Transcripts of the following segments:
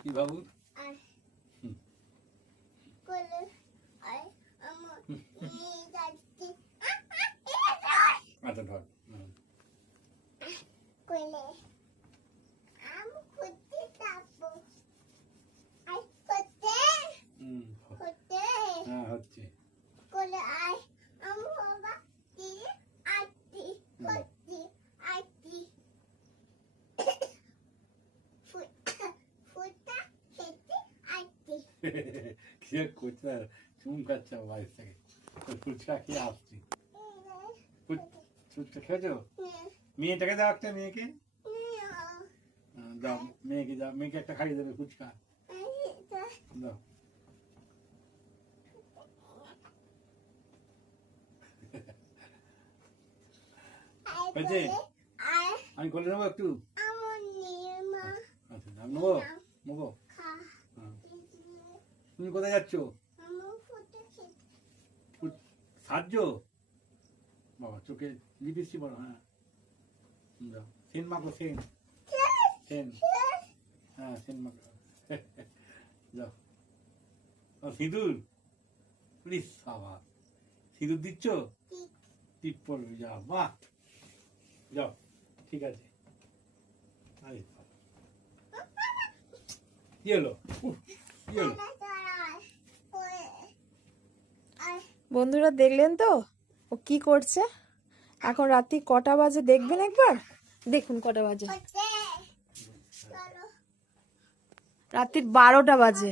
মিষ্টি বাবু আচ্ছা ধর হ্যাঁ হচ্ছে কি করছে চুম খাচ্ছে বাড়ি থেকে ফুচকা খেয়ে আসছি ফুচকা খেয়েছো মেয়েটাকে দাও একটা মেয়েকে দাও মেয়েকে দাও মেয়েকে একটা খাইয়ে দেবে ফুচকা দাও হয়েছে আমি করে নেবো একটু আচ্ছা নেবো নেবো তুমি কোথায় যাচ্ছ সাহায্য বাবা চোখে লিপিস্টি বলো হ্যাঁ যাও সেন মাখো সেন সেন হ্যাঁ সেন মাখো যাও সিঁদুর প্লিজ বাবা সিঁদুর দিচ্ছ টিপ পড়বে যাও বাহ যাও ঠিক আছে কি হলো কি হলো বন্ধুরা দেখলেন তো ও কি করছে এখন রাত্রি কটা বাজে দেখবেন একবার দেখুন কটা বাজে রাত্রি 12টা বাজে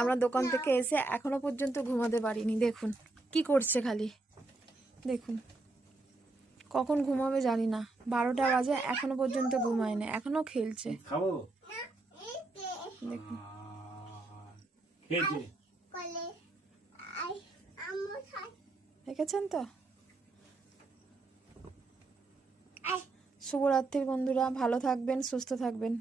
আমরা দোকান থেকে এসে এখনো পর্যন্ত ঘুমাতে পারিনি দেখুন কি করছে খালি দেখুন কখন ঘুমাবে জানি না 12টা বাজে এখনো পর্যন্ত ঘুমায় না এখনো খেলছে খাবো দেখুন খেয়েছে দেখেছেন তো শুভরাত্রির বন্ধুরা ভালো থাকবেন সুস্থ থাকবেন।